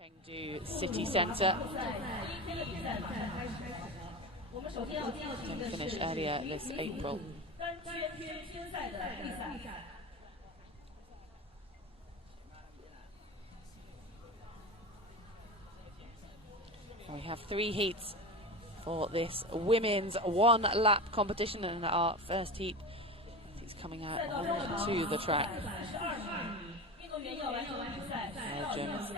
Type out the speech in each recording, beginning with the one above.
Chengdu City Centre. Finished earlier this April. We have 3 heats for this women's one-lap competition, and our first heat is coming out onto the track. Belgium's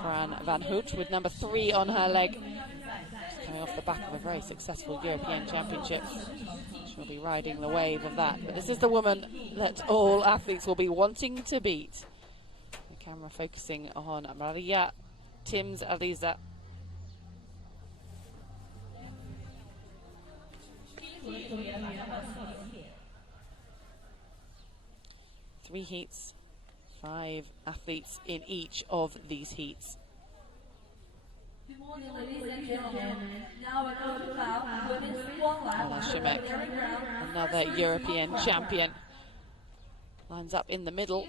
Fran VANHOUTTE with number 3 on her leg. She's coming off the back of a very successful European Championships. She'll be riding the wave of that. But this is the woman that all athletes will be wanting to beat. The camera focusing on ARIZA. 3 heats, 5 athletes in each of these heats. SCHIMEK, another European champion, lines up in the middle.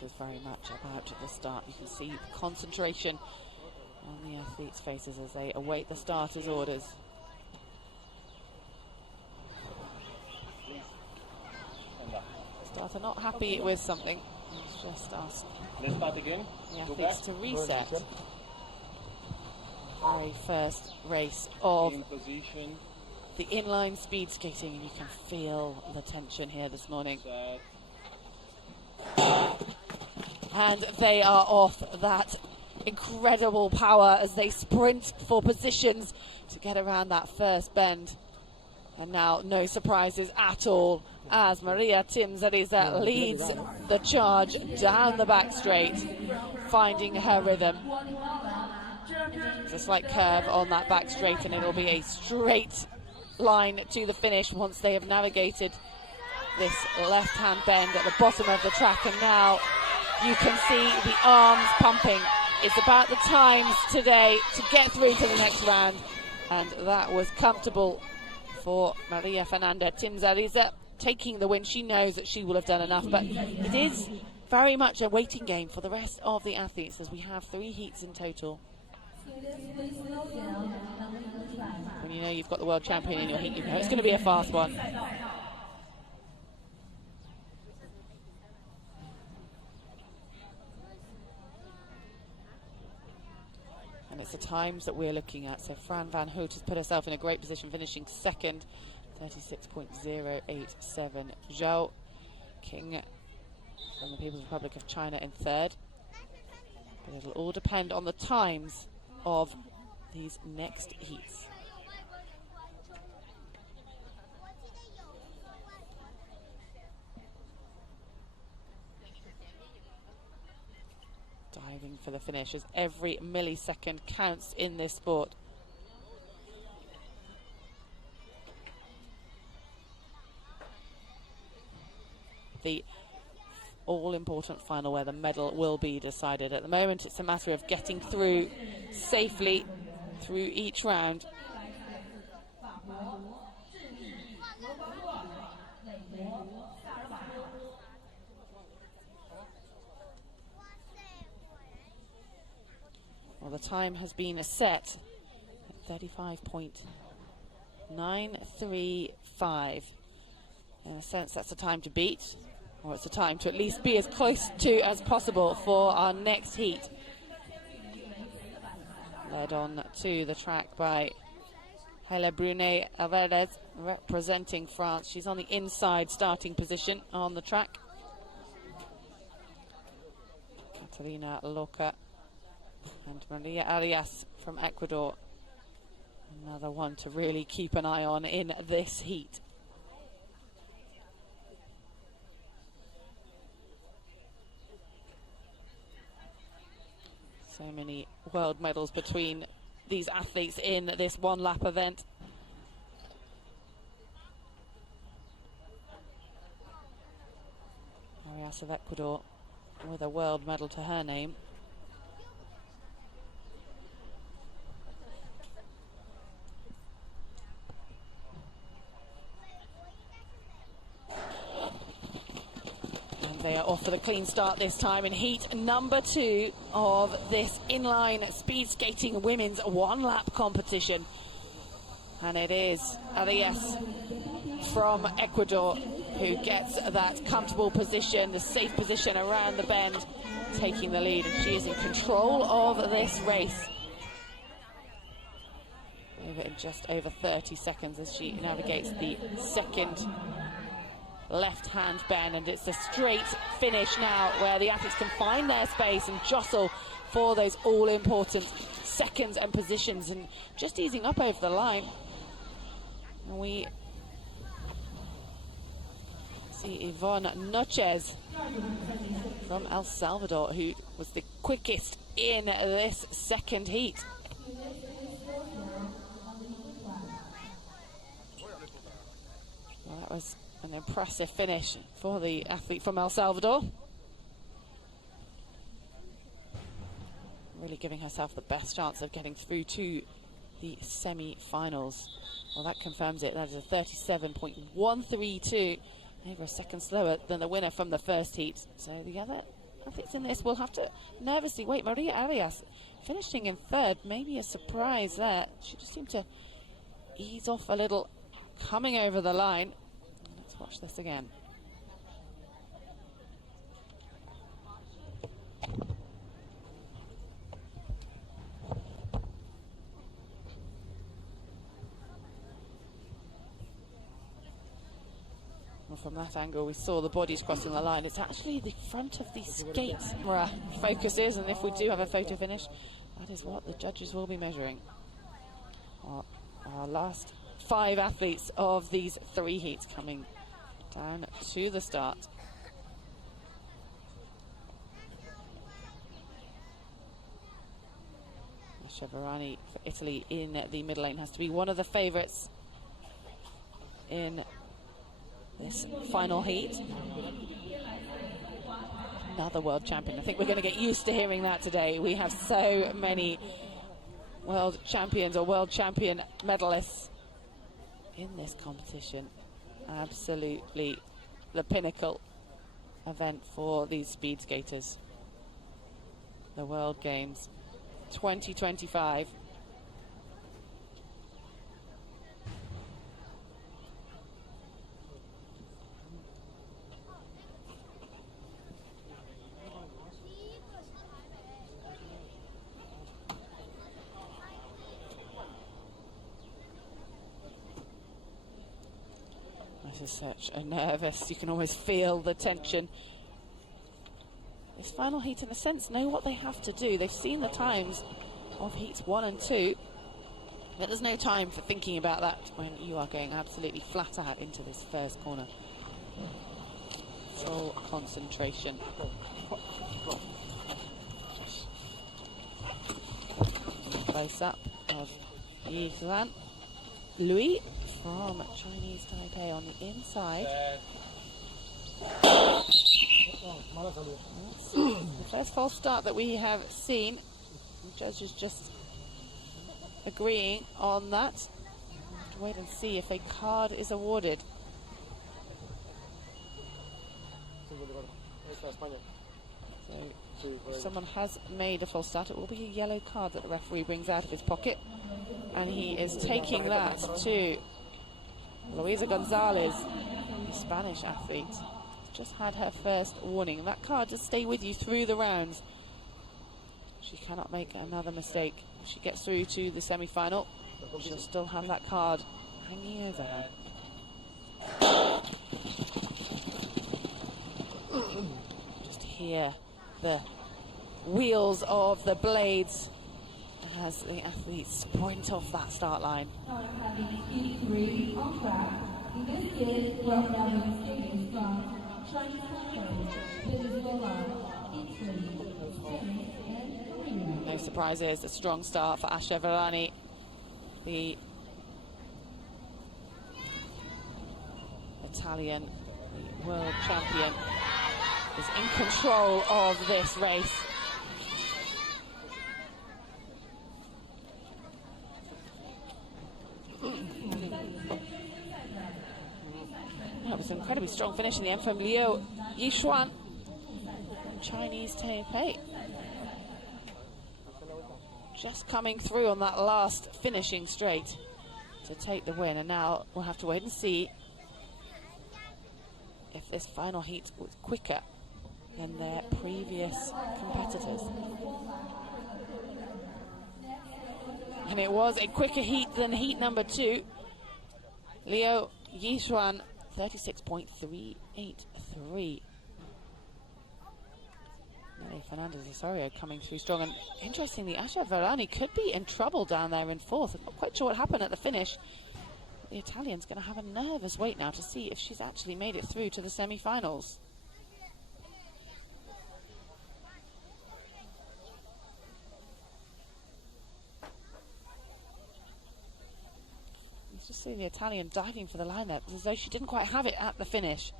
This is very much about the start. You can see the concentration on the athletes' faces as they await the starters' orders. Starter not happy with something. Let's just ask the athletes to reset. Very first race of the inline speed skating, and you can feel the tension here this morning. And they are off. That incredible power as they sprint for positions to get around that first bend. And now no surprises at all as ARIZA leads the charge down the back straight, finding her rhythm. It's a slight curve on that back straight, and it'll be a straight line to the finish once they have navigated this left-hand bend at the bottom of the track. And now you can see the arms pumping. It's about the times today to get through to the next round, and that was comfortable for Fernanda. ARIZA taking the win. She knows that she will have done enough, but it is very much a waiting game for the rest of the athletes, as we have 3 heats in total. When you know you've got the world champion in your heat, you know it's going to be a fast one. And it's the times that we're looking at. So Fran VANHOUTTE has put herself in a great position, finishing second, 36.087. ZHOU Qing from the People's Republic of China in third. But it'll all depend on the times of these next heats. Diving for the finish, as every millisecond counts in this sport. The all-important final where the medal will be decided. At the moment, it's a matter of getting through safely through each round. Well, the time has been set at 35.935. In a sense, that's a time to beat, or it's a time to at least be as close to as possible for our next heat. Led on to the track by Brunet-Alvarez, representing France. She's on the inside starting position on the track. Catalina Loca and ARIAS from Ecuador. Another one to really keep an eye on in this heat. So many world medals between these athletes in this one-lap event. ARIAS of Ecuador with a world medal to her name. And they are off for the clean start this time in heat number 2 of this inline speed skating women's one-lap competition. And it is ARIAS from Ecuador who gets that comfortable position, the safe position around the bend, taking the lead, and she is in control of this race. In just over 30 seconds as she navigates the second left-hand bend, and it's a straight finish now where the athletes can find their space and jostle for those all-important seconds and positions, and just easing up over the line. And we see Ivonne NOCHEZ from El Salvador, who was the quickest in this second heat. Well, that was an impressive finish for the athlete from El Salvador. Really giving herself the best chance of getting through to the semi-finals. Well, that confirms it. That is a 37.132, over a second slower than the winner from the first heat. So the other athletes in this will have to nervously wait. Maria ARIAS finishing in third, maybe a surprise there. She just seemed to ease off a little coming over the line. Let's watch this again. Well, from that angle we saw the bodies crossing the line. It's actually the front of the skate where our focus is, and if we do have a photo finish, that is what the judges will be measuring. Our last 5 athletes of these 3 heats coming down to the start. Soberani for Italy in the middle lane has to be one of the favourites in this final heat. Another world champion. I think we're going to get used to hearing that today. We have so many world champions or world champion medalists in this competition. Absolutely the pinnacle event for these speed skaters. The World Games 2025. This is such a nervous, you can always feel the tension. This final heat, in a sense, know what they have to do. They've seen the times of heats 1 and 2, but there's no time for thinking about that when you are going absolutely flat out into this first corner. Full concentration. Close up of Yifan Louis from Chinese Taipei on the inside. That's the first false start that we have seen. The judges just agreeing on that. Have to wait and see if a card is awarded. So if someone has made a false start, it will be a yellow card that the referee brings out of his pocket, and he is taking that to Luisa Gonzalez, the Spanish athlete. Just had her first warning. That card does stay with you through the rounds. She cannot make another mistake. If she gets through to the semi-final, she'll still have that card hanging over her. Just hear the wheels of the blades as the athletes sprint off that start line. No surprises, a strong start for Asha, the Italian, the world champion is in control of this race. That was an incredibly strong finish in the end from Liu Yixuan, Chinese Taipei. Just coming through on that last finishing straight to take the win, and now we'll have to wait and see if this final heat was quicker than their previous competitors. And it was a quicker heat than heat number 2. Liu Yixuan, 36.383. Fernanda coming through strong, and interestingly, Asha Verani could be in trouble down there in 4th. I'm not quite sure what happened at the finish. The Italian's going to have a nervous wait now to see if she's actually made it through to the semi-finals. Let's just see the Italian diving for the line there, as though she didn't quite have it at the finish.